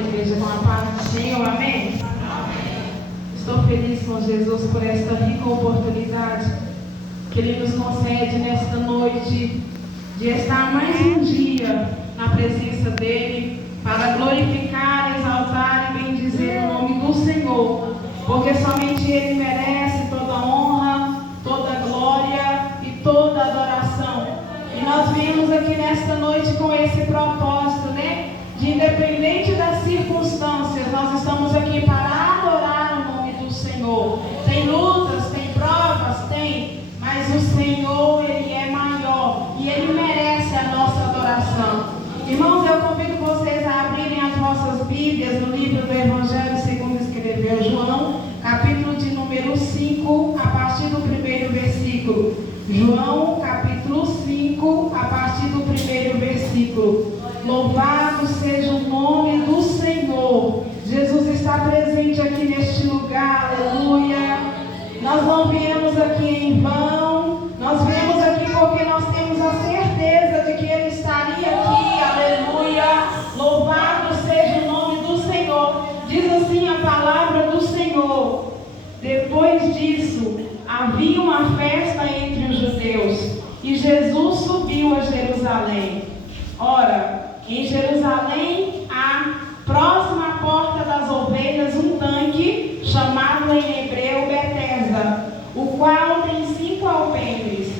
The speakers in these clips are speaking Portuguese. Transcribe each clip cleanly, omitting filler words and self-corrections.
igreja, com a paz do Senhor, amém? Estou feliz com Jesus por esta rica oportunidade que Ele nos concede nesta noite de estar mais um dia na presença dEle para glorificar, exaltar e bendizer o nome do Senhor, porque somente Ele merece toda honra, toda glória e toda adoração. E nós viemos aqui nesta noite com esse propósito, né? De independente das circunstâncias, nós estamos aqui para adorar o nome do Senhor. Tem lutas, tem provas, tem, mas o Senhor, Ele é maior e Ele merece a nossa adoração. Irmãos, eu convido vocês a abrirem as vossas Bíblias no livro do Evangelho segundo escreveu João, capítulo de número 5, a partir do primeiro versículo. João, capítulo 5, a partir do primeiro versículo. Louvado seja o nome do Senhor. Jesus está presente aqui neste lugar, aleluia. Nós não viemos aqui em vão, nós viemos aqui porque nós temos a certeza de que Ele estaria aqui, aleluia. Louvado seja o nome do Senhor. Diz assim a palavra do Senhor: depois disso, havia uma festa entre os judeus, e Jesus subiu a Jerusalém. Ora, em Jerusalém, à próxima porta das ovelhas, um tanque, chamado em hebreu Betesda, o qual tem 5 alpendres.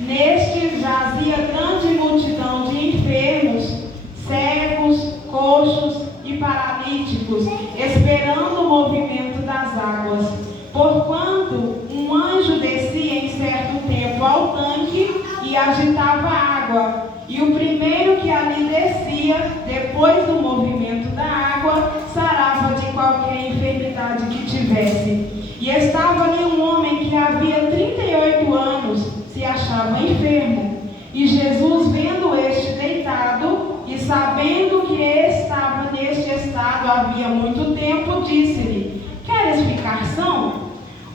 Neste jazia grande multidão de enfermos, cegos, coxos e paralíticos, esperando o movimento das águas. Porquanto um anjo descia em certo tempo ao tanque e agitava a água. E o primeiro que ali descia, depois do movimento da água, sarava de qualquer enfermidade que tivesse. E estava ali um homem que havia 38 anos, se achava enfermo. E Jesus, vendo este deitado, e sabendo que estava neste estado havia muito tempo, disse-lhe: queres ficar são?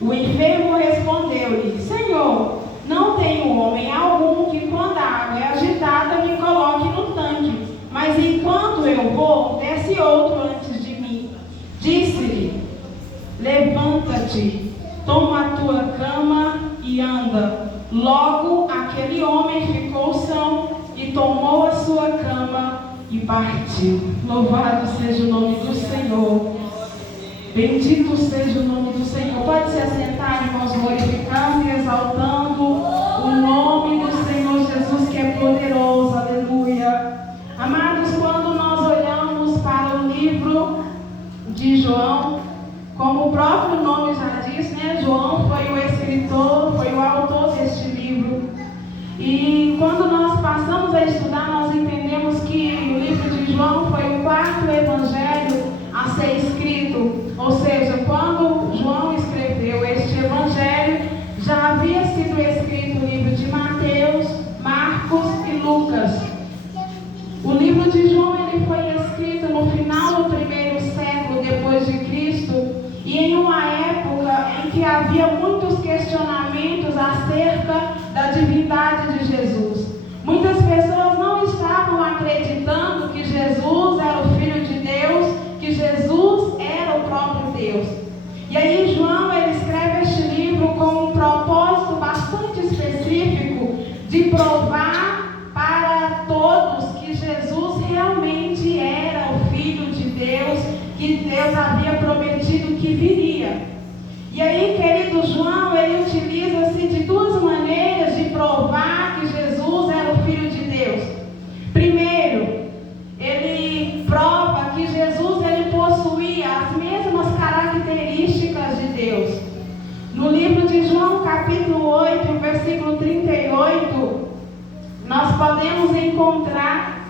O enfermo respondeu-lhe: Senhor, não tenho homem algum que, quando a água é agitada, me coloque no tanque, mas enquanto eu vou, desce outro antes de mim. Disse-lhe: levanta-te, toma a tua cama e anda. Logo aquele homem ficou são e tomou a sua cama e partiu. Louvado seja o nome do Senhor. Bendito seja o nome do Senhor. Pode se assentar, irmãos, glorificando e exaltando o nome do Senhor Jesus, que é poderoso. Aleluia. Amados, quando nós olhamos para o livro de João, como o próprio nome já diz, né? João foi o escritor, foi o autor deste livro. E quando nós passamos a estudar, nós entendemos que o livro de João foi o 4º evangelho a ser escrito. Ou seja, quando João escreveu este evangelho, já havia sido escrito o livro de Mateus, Marcos e Lucas. O livro de João ele foi escrito no final do 1º século depois de Cristo, e em uma época em que havia muitos questionamentos acerca da divindade de Jesus. Muitas pessoas não estavam acreditando que Jesus era o Filho de Deus, que Jesus era o próprio Deus. E aí João ele escreve este livro com um propósito bastante específico de provar para todos que Jesus realmente era o Filho de Deus, que Deus havia prometido que viria. E aí, querido, João ele utiliza-se de 2 maneiras de provar que Jesus era o Filho de Deus. Primeiro, ele prova que Jesus ele possuía as mesmas características de Deus. No livro de João, capítulo 8, versículo 38, nós podemos encontrar,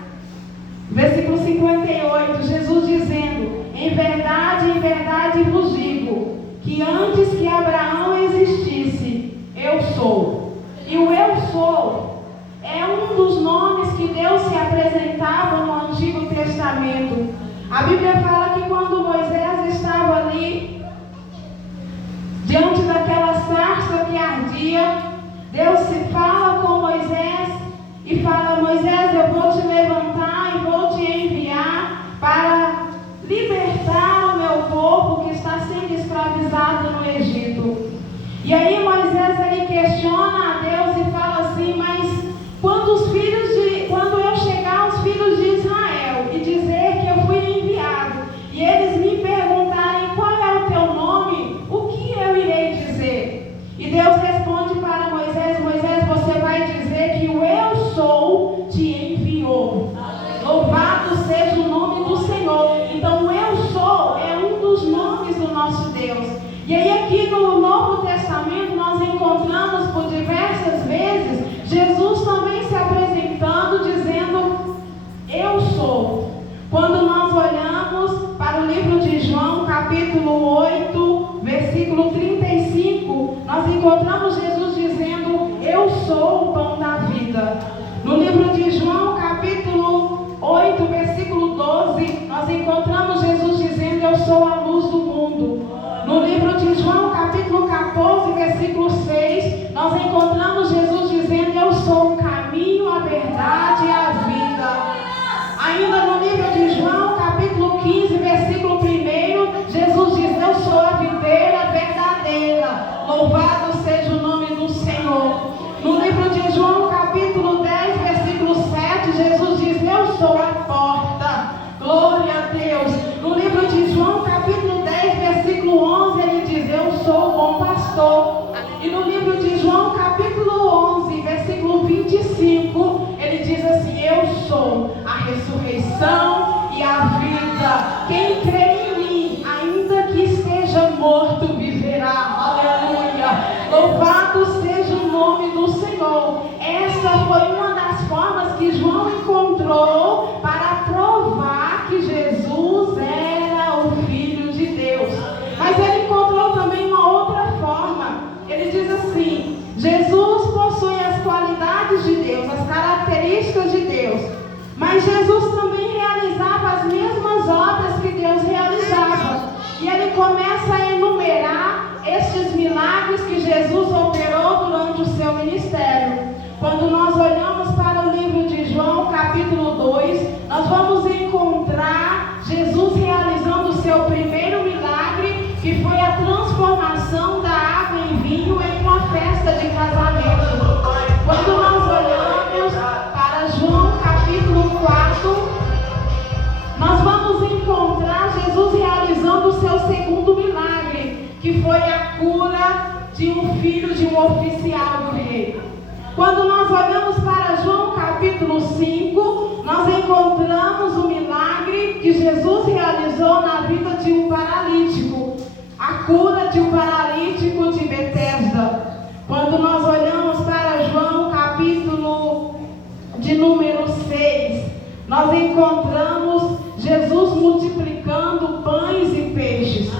versículo 58, Jesus dizendo: em verdade vos digo, que antes que Abraão existisse, eu sou. E o eu sou é um dos nomes que Deus se apresentava no Antigo Testamento. A Bíblia fala que quando Moisés estava ali, diante daquela sarça que ardia, Deus se fala com Moisés e fala: Moisés, eu vou te levantar e vou te enviar para Jesus diz: eu sou a porta. Glória a Deus. No livro de João, capítulo 10, versículo 11, ele diz: eu sou o bom pastor. E no livro de João, capítulo 11, versículo 25, ele diz assim: eu sou a ressurreição e a vida. Quem crê em mim, ainda que esteja morto, viverá. Aleluia. Louvado seja o nome do Senhor. Essa foi uma das formas que João encontrou para provar que Jesus era o Filho de Deus. Mas ele encontrou também uma outra forma. Ele diz assim: Jesus possui as qualidades de Deus, as características de Deus, mas Jesus também realizava as mesmas obras que Deus realizava. E ele começa a enumerar estes milagres que Jesus operou durante o seu ministério. Quando nós olhamos para o livro de João, capítulo 2, nós vamos encontrar Jesus realizando o seu primeiro milagre, que foi a transformação da água em vinho em uma festa de casamento. Quando nós olhamos para João, capítulo 4, nós vamos encontrar Jesus realizando o seu segundo milagre, que foi a cura de um filho de um oficial do rei. Quando nós olhamos para João capítulo 5, nós encontramos o milagre que Jesus realizou na vida de um paralítico, a cura de um paralítico de Betesda. Quando nós olhamos para João capítulo de número 6, nós encontramos Jesus multiplicando pães e peixes.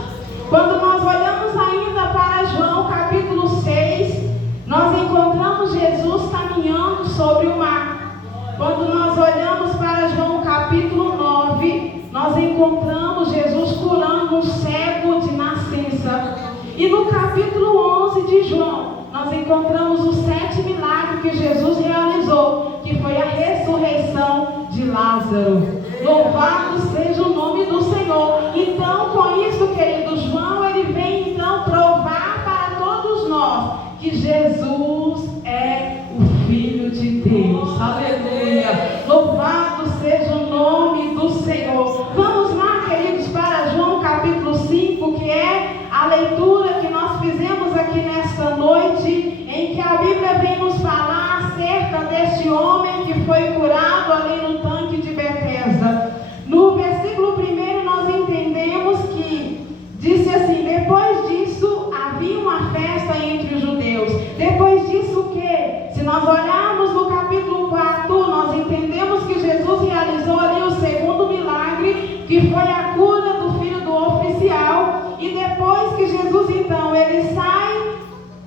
Quando nós olhamos ainda para João capítulo 6, nós encontramos Jesus caminhando sobre o mar. Quando nós olhamos para João capítulo 9, nós encontramos Jesus curando um cego de nascença. E no capítulo 11 de João, nós encontramos o 7º milagre que Jesus realizou, que foi a ressurreição de Lázaro. Louvado seja o nome do Senhor. Então, com isso, querido, João, ele vem então provar para todos nós que Jesus é o Filho de Deus. Aleluia. Louvado seja o nome do Senhor. Vamos lá, queridos, para João capítulo 5, que é a leitura que nós fizemos aqui nesta noite, em que a Bíblia vem nos falar acerca deste homem que foi curado ali no tanque de Betesda. No versículo 1 nós entendemos que disse assim: depois disso havia uma festa entre os judeus. Depois disso o que? Se nós olharmos no capítulo 4, nós entendemos que Jesus realizou ali o segundo milagre, que foi a cura do filho do oficial. E depois que Jesus então, ele sai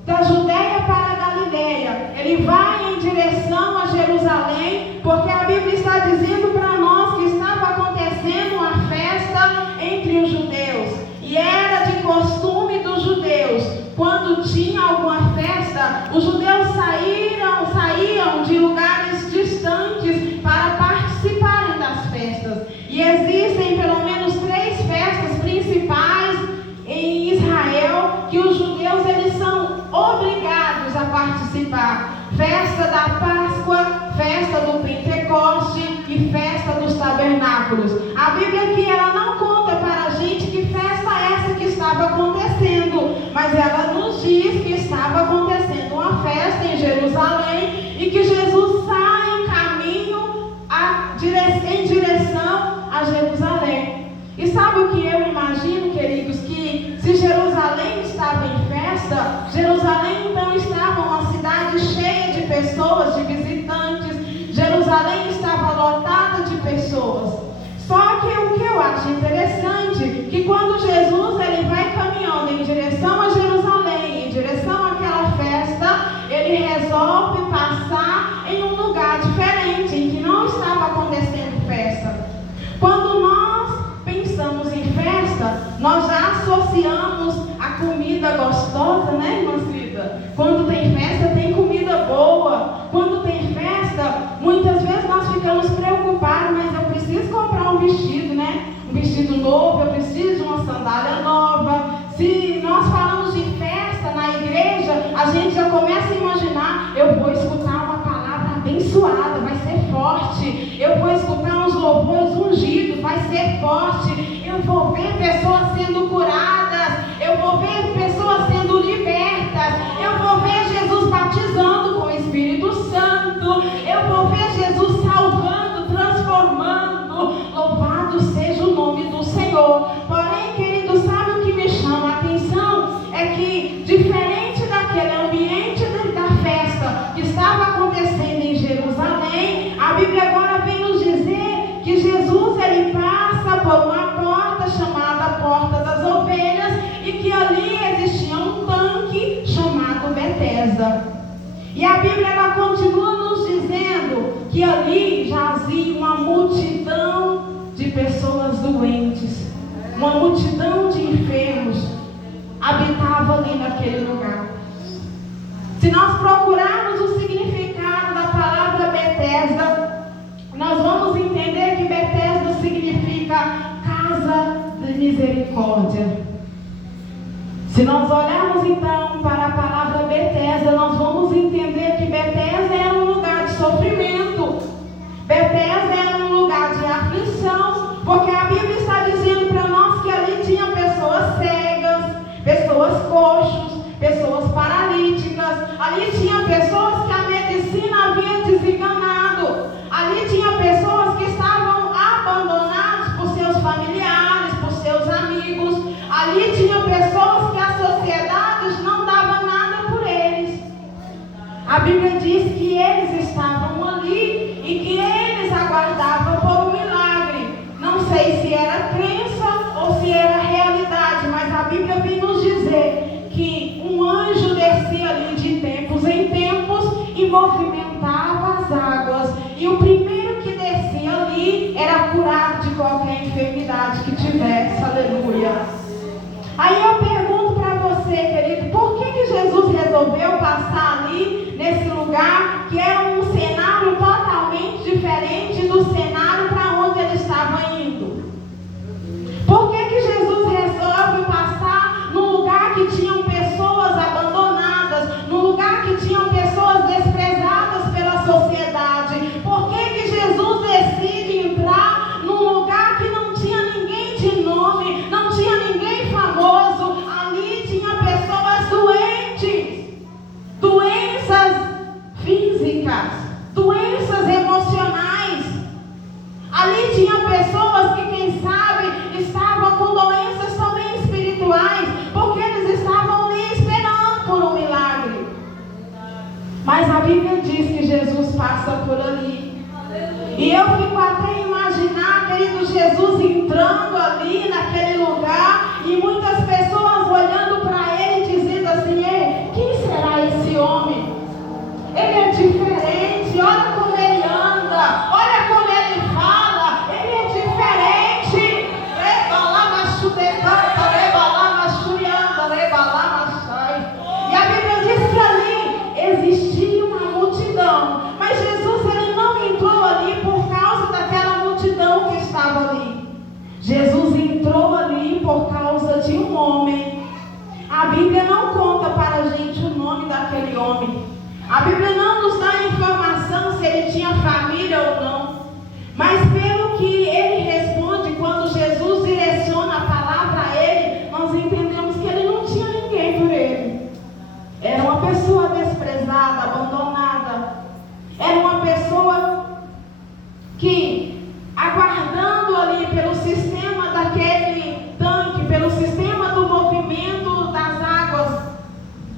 da Judeia para a Galileia, ele vai em direção a Jerusalém, porque a Bíblia está dizendo para nós que estava acontecendo uma festa entre os judeus. E era de costume dos judeus, quando tinha alguma festa, os judeus saíam de lugares distantes para participarem das festas. E existem pelo menos 3 festas principais em Israel que os judeus eles são obrigados a participar: festa da Páscoa, festa do Pentecoste e festa dos Tabernáculos. A Bíblia aqui ela não conta para a gente que festa é essa que estava acontecendo, mas ela nos diz que estava acontecendo uma festa em Jerusalém e que Jesus sai em caminho em direção a Jerusalém. E sabe o que eu imagino, queridos? Que se Jerusalém estava em festa, Jerusalém então estava uma cidade cheia de pessoas, de visitantes. Jerusalém estava lotada de pessoas. Só que o que eu acho interessante, que quando Jesus ele vai caminhando em direção a Jerusalém, em direção àquela festa, ele resolve passar em um lugar diferente, em que não estava acontecendo festa. Quando nós pensamos em festa, nós já associamos a comida gostosa, né, irmã Cida? Quando tem festa, tem comida boa. Quando tem festa, muitas vezes nós ficamos preocupados, mas eu preciso comprar um vestido, né? Um vestido novo, eu preciso de uma sandália nova. Se nós falamos de festa na igreja, a gente já começa a imaginar: eu vou escutar uma palavra abençoada, vai ser forte. forte. Eu vou escutar uns louvores ungidos, vai ser forte. Eu vou ver pessoas sendo curadas. Eu vou ver pessoas sendo libertas. Eu vou ver Jesus batizando com o Espírito Santo. Eu vou ver Jesus salvando, transformando. Louvado seja o nome do Senhor. Porém, querido, sabe o que me chama a atenção? É que, diferente daquele ambiente da festa que estava acontecendo em Jerusalém, a Bíblia agora vem nos dizer que Jesus, ele passa por uma porta chamada Porta das Ovelhas, e que ali existia um tanque chamado Betesda. E a Bíblia ela continua nos dizendo que ali jazia uma multidão de pessoas doentes, uma multidão de enfermos habitava ali naquele lugar. Se nós procurarmos o significado da palavra Betesda, nós vamos entender que Betesda significa casa de misericórdia. Se nós olharmos então para a palavra Betesda, nós vamos entender que Betesda era um lugar de sofrimento. Betesda era um lugar de aflição, porque a Bíblia está dizendo para nós que ali tinha pessoas cegas, pessoas coxos, pessoas paralíticas. Ali tinha pessoas que a medicina havia desenganado. Ali tinha pessoas que estavam abandonadas por seus familiares, por seus amigos. Ali tinha pessoas que a sociedade não dava nada por eles. A Bíblia diz que eles estavam ali e que eles aguardavam por um milagre. Não sei se era crença ou se era realidade, mas a Bíblia vem nos dizer que um anjo descia ali de tempos em tempos e movimentava as águas. E o primeiro que descia ali era curado de qualquer enfermidade que tivesse. Aleluia. Aí eu pergunto para você, querido, por que Jesus resolveu passar ali nesse lugar que era um cenário totalmente diferente do cenário para onde ele estava indo? Por que Jesus resolve passar num lugar que tinham pessoas abandonadas, num lugar que tinham pessoas desprezadas pela sociedade? Por que Jesus decide entrar num lugar que não tinha ninguém de nome, não tinha ninguém famoso? Ali tinha pessoas doentes, doenças físicas, doenças emocionais. Ali tinha pessoas que, quem sabe, estavam com doenças também espirituais, porque eles estavam ali esperando por um milagre. Mas a Bíblia diz que Jesus passa por ali. E eu fico até imaginar, querido, Jesus entrando ali naquele lugar e muitas pessoas olhando para ele e dizendo assim: ei, quem será esse homem? Ele é diferente, olha como ele anda, olha como ele fala, ele é diferente. E a Bíblia diz que ali existia uma multidão, mas Jesus ele não entrou ali por causa daquela multidão que estava ali. Jesus entrou ali por causa de um homem. A Bíblia não conta para a gente o nome daquele homem. A Bíblia não nos dá informação se ele tinha família ou não. Mas pelo que ele responde, quando Jesus direciona a palavra a ele, nós entendemos que ele não tinha ninguém por ele. Era uma pessoa desprezada, abandonada. Era uma pessoa que, aguardando ali pelo sistema daquele tanque, pelo sistema do movimento das águas,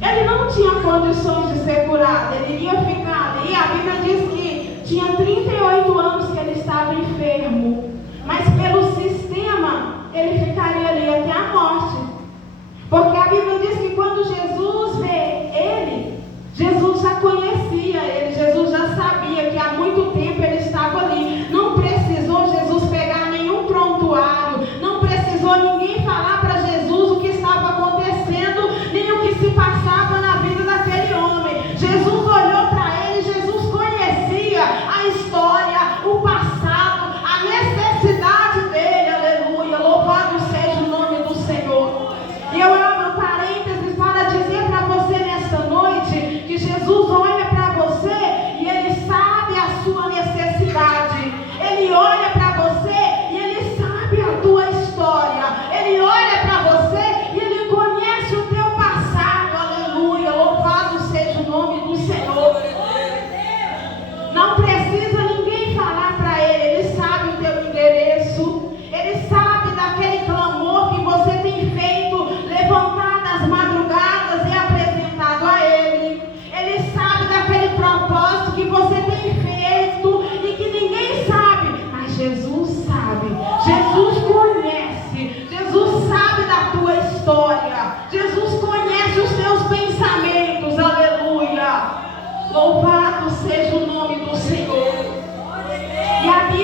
ele não tinha condições de ser curado. Ele iria ficar ali. A Bíblia diz que tinha 38 anos que ele estava enfermo, mas pelo sistema ele ficaria ali até a morte. Porque a Bíblia diz que quando Jesus vê ele, Jesus já conhecia ele, Jesus já sabia que há muito tempo ele estava ali. Não precisou Jesus pegar nenhum prontuário, não precisou ninguém falar para Jesus o que estava acontecendo, nem o que se passava na vida daquele homem. Jesus olhou para ele, Jesus conhecia a história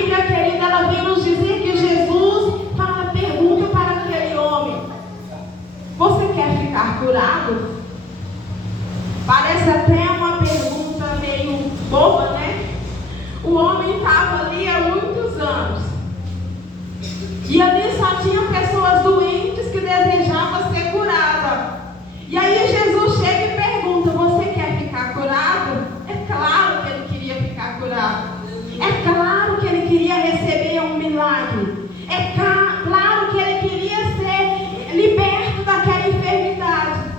Bíblia, querida, ela vem nos dizer que Jesus pergunta para aquele homem: você quer ficar curado? Parece até uma pergunta meio boba, né? O homem estava ali há muitos anos. E ali só tinha pessoas doentes que desejavam ser curadas. E aí Jesus chega e pergunta: você quer ficar curado? É claro que ele queria ficar curado. É claro que ele queria receber um milagre. É claro que ele queria ser liberto daquela enfermidade.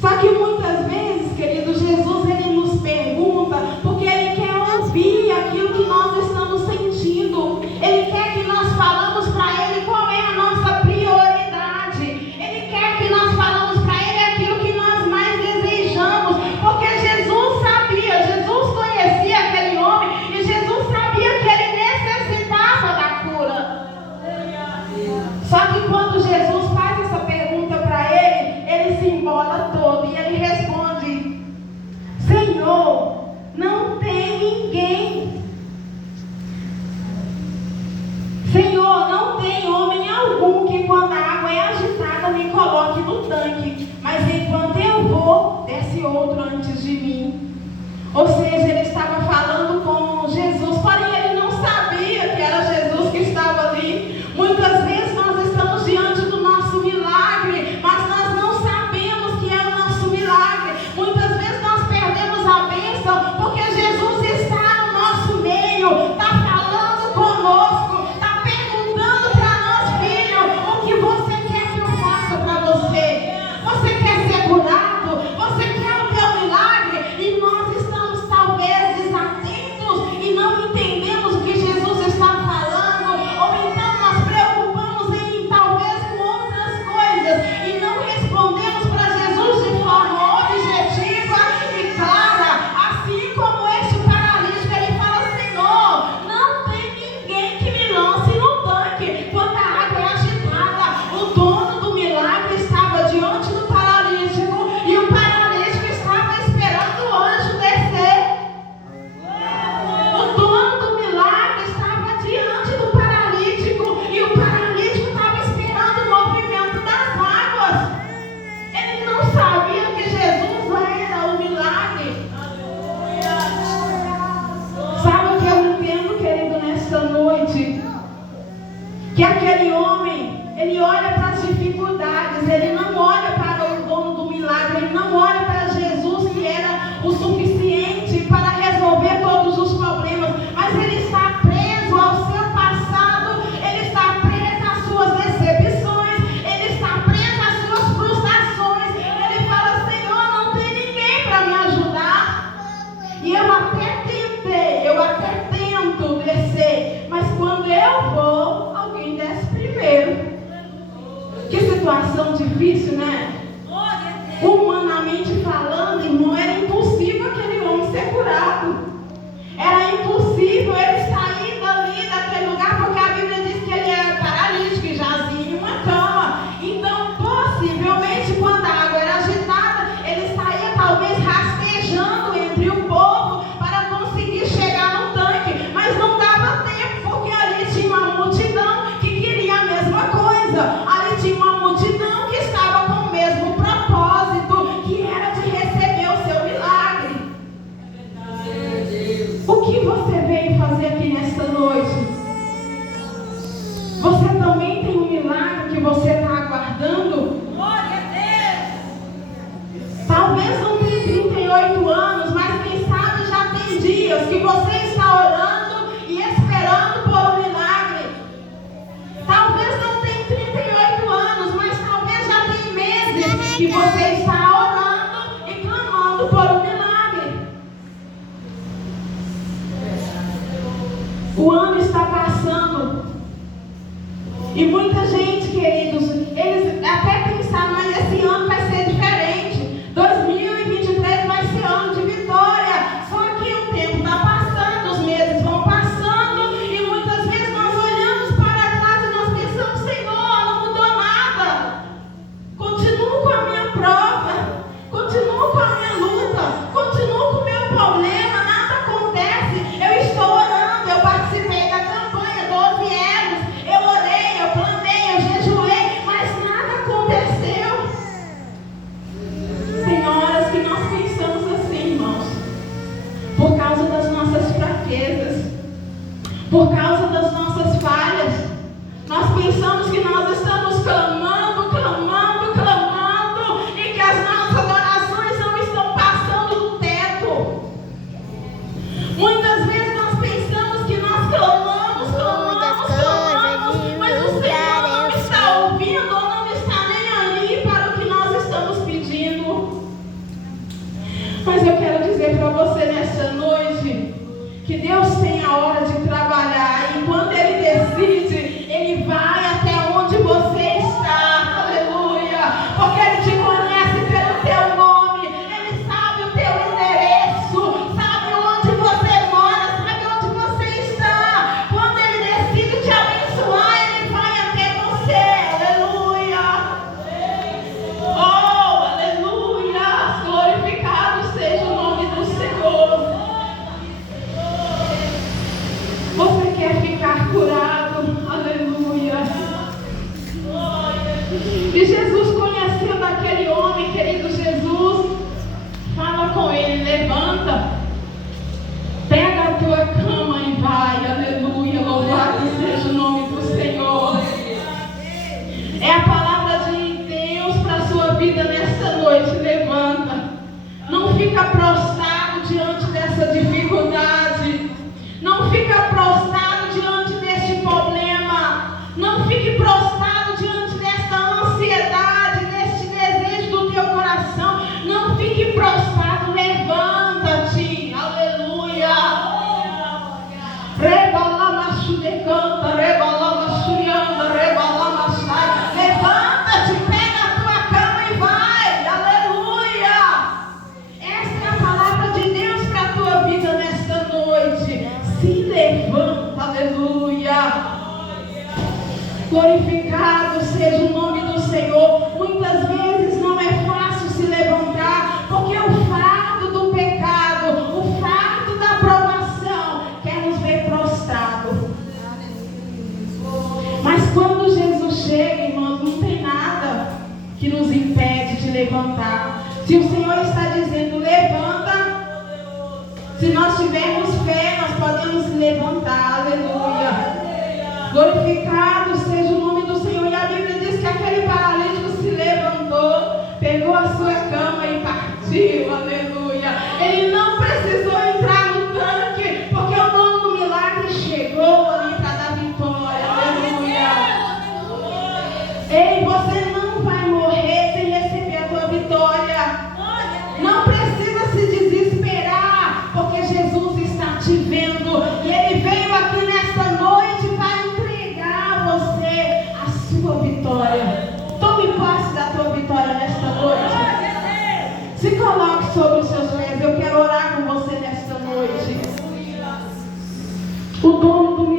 Só que muitas vezes, querido, Jesus, ele nos pergunta porque ele quer ouvir aquilo que nós estamos sentindo. Ele quer que nós falamos para ele qual é a nossa prioridade. Ele quer que nós falamos para ele aquilo que nós mais desejamos. Porque Jesus sabia, Jesus conhecia aquele homem e Jesus sabia que ele necessitava da cura. Só que quando Jesus faz essa pergunta para ele, ele se embola todo e ele responde: Senhor, não tem ninguém. Senhor, não tem homem algum que quando a água é agitada me coloque no tanque, mas enquanto eu vou, desce outro antes de mim. Ou seja, ele estava falando com Jesus, porém ele não sabia que era Jesus que estava ali. Muitas vezes nós estamos diante do nosso milagre, mas nós não sabemos que é o nosso milagre. Muitas vezes nós perdemos a bênção porque Jesus está no nosso meio, está falando conosco, está perguntando para nós: filho, o que você quer que eu faça para você? Você quer ser curado? Você quer o teu milagre? E nós estamos talvez desatentos e não entendemos o que Jesus está falando, ou então nós preocupamos em talvez com outras coisas e não respondemos para Jesus de forma objetiva e clara. Assim como este paralítico, ele fala: Senhor, não tem ninguém que me lance no tanque quando a água é agitada. O dono do milagre estava diante do paralítico e o paralítico estava esperando o anjo descer. O dono do milagre estava diante do paralítico e o paralítico estava esperando o movimento das águas. Ele não sabia que Jesus era o milagre. Sabe o que eu entendo, querido, nesta noite? Que aquele homem, ele olha para as dificuldades, ele não olha para o dono do milagre, ele não olha para Jesus, que era o suficiente para resolver todos os problemas, mas ele está preso ao seu passado, ele está preso às suas decepções, ele está preso às suas frustrações. Ele fala: Senhor, não tem ninguém para me ajudar. E eu até tentei, eu até tento descer, mas quando eu vou, alguém desce primeiro. Que situação difícil, né? Humanamente falando, irmão, era impossível aquele homem ser curado. Era impossível ele sair dali, daquele lugar, porque a Bíblia diz que ele era paralítico e jazia em uma cama. Então, possivelmente, quando a água era agitada, ele saía talvez rastejando entre o povo para conseguir chegar no tanque. Mas não dava tempo, porque ali tinha uma multidão que queria a mesma coisa. Ali tinha uma multidão que estava com o mesmo propósito, que era de receber o seu milagre. O que você veio fazer aqui nesta noite? Você também tem um milagre que você está aguardando? Glória a Deus! Talvez não tenha 38 anos, mas quem sabe já tem dias que você está orando e esperando por um milagre. Talvez não tenha 38 anos, mas talvez já tem meses que você está orando e clamando por um milagre. O ano está passando e muita gente, queridos, eles até pensaram: mas esse ano vai ser diferente, 2023 vai ser ano de vitória. Só que o tempo está passando, os meses vão passando e muitas vezes nós olhamos para trás e nós pensamos: Senhor, não mudou nada, continuo com a minha prova, continuo com a minha luta, continuo com o meu problema, nada acontece. Eu estou orando, eu participei da campanha. por causa das nossas falhas. Nós pensamos que nós estamos clamando, clamando, clamando, e que as nossas orações não estão passando do teto. Muitas vezes nós pensamos que nós clamamos, mas o Senhor não está ouvindo ou não está nem ali para o que nós estamos pedindo. Mas eu quero dizer para você nessa noite que Deus tem a hora de trabalhar, e quando Ele decide, Ele vai até onde você está. Aleluia! Porque Ele te conhece pelo teu nome, Ele sabe o teu endereço, sabe onde você mora, sabe onde você está. Quando Ele decide te abençoar, Ele vai até você. Aleluia! Oh, aleluia! Glorificado seja o nome do Senhor. Você quer ficar curado? Aleluia! E Jesus, conhecendo aquele homem, querido Jesus, fala com ele: levanta, pega a tua cama e vai. Aleluia! Louvado seja o nome do Senhor. É a palavra de Deus para a sua vida nessa noite. Levanta, não fica prostrado diante dessa dificuldade. Não fica prostrado diante deste problema. Não fique prostrado diante desta ansiedade, deste desejo do teu coração. Não fique prostrado. Levanta-te. Aleluia. Rebalama sudecanta, rebalama surianda, rebalama sai. Levanta-te, pega a tua cama e vai. Aleluia. Esta é a palavra de Deus para a tua vida nesta noite. Se levanta, aleluia. Glorificado seja o nome do Senhor. Muitas vezes não é fácil se levantar, porque o fardo do pecado, o fardo da provação quer nos ver prostrado. Mas quando Jesus chega, irmãos, não tem nada que nos impede de levantar. Se o Senhor está dizendo levanta, se nós tivermos fé, nós podemos levantar. Aleluia. Glorificado seja o nome do Senhor. E a Bíblia diz que aquele paralítico se levantou, pegou a sua cama e partiu. Aleluia. Ele não precisou entrar no tanque, porque o dono do milagre chegou ali para dar vitória. Aleluia. Ei, você não vai morrer sem receber a tua vitória. Não precisa se desesperar, porque Jesus está te vendo. E Ele veio aqui nesta noite para entregar a você a sua vitória. Tome posse da tua vitória nesta noite. Se coloque sobre os seus pés. Eu quero orar com você nesta noite. O dono do